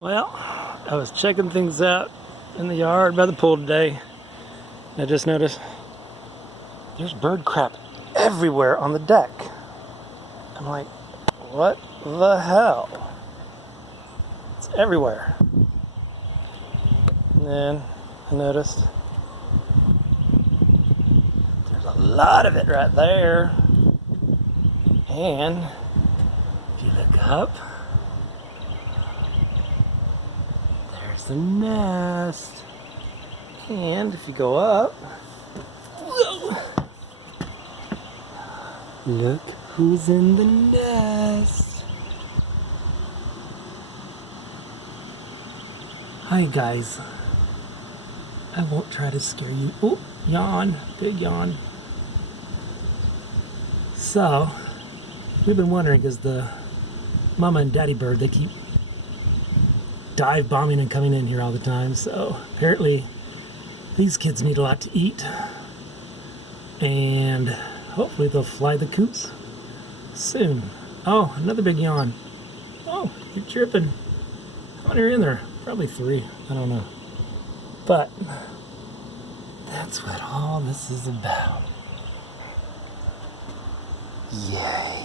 Well, I was checking things out in the yard by the pool today. And I just noticed there's bird crap everywhere on the deck. I'm like, what the hell? It's everywhere. And then I noticed there's a lot of it right there. And if you look up, there's the nest. And if you go up, whoa, look who's in the nest. Hi guys. I won't try to scare you. Oh, yawn, big yawn. So, we've been wondering, because the mama and daddy bird, they keep dive bombing and coming in here all the time. So apparently these kids need a lot to eat, and hopefully they'll fly the coop soon. Oh, another big yawn. Oh, you're tripping. How many are in there? Probably 3. I don't know. But that's what all this is about. Yay.